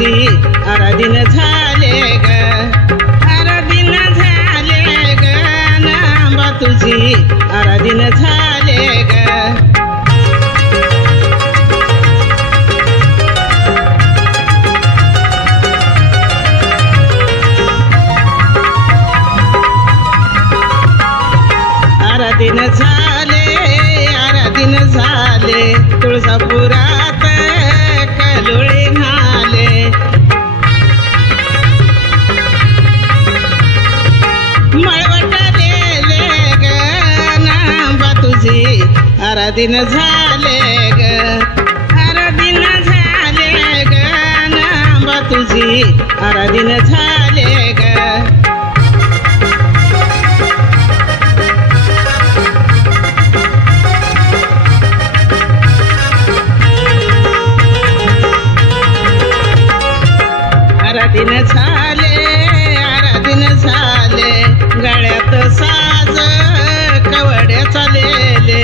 तुझी आराधीन झाले ग, आराधीन झाले ग, नांबा तुझी आराधीन झाले ग. आराधीन झाले तुळजापुरात कलोळे घाले, मळवटलेले ग, नांबा तुझी आराधीन झाले ग, आराधीन झाले ग, नांबा तुझी आराधीन झाले ग. आराधीन झाले गळ्यात साज कवड्या चालेले,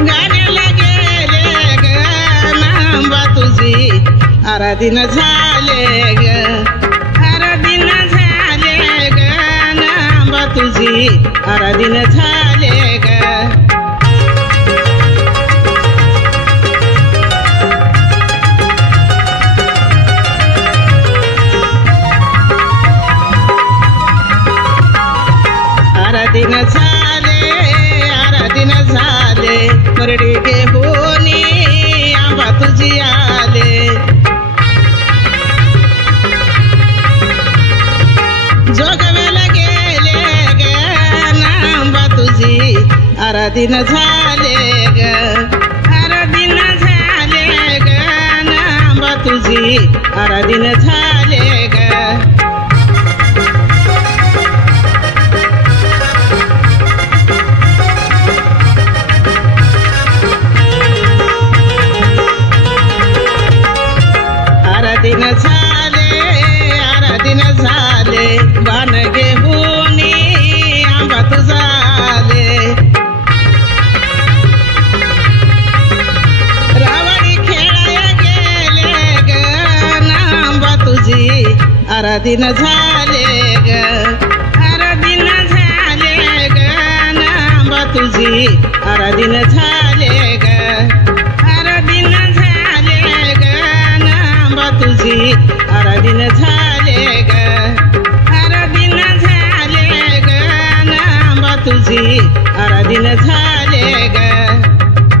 गाण्याला गेले ग, नांबा तुझी आराधीन झाले ग, आराधीन झाले ग, नांबा तुझी आराधीन झाले ग. आराधीन झाले मरडी घेऊनी आंबा तुझी आले, जोगव्याला गेले ग, नांबा तुझी आराधीन झाले ग, आराधीन झाले ग, नांबा तुझी आराधीन झाले ग. आराधीन झाले बाण घेऊनी आंबा तुझा आले, रावणी खेळाया गेले ग, नांबा तुझी आराधीन झाले ग, आराधीन झाले ग, नांबा तुझी आराधीन झाले ग, आराधीन झाले ग, नांबा तुझी आराधीन झाले ग, आराधीन झाले ग, नांबा तुझी आराधीन झाले ग.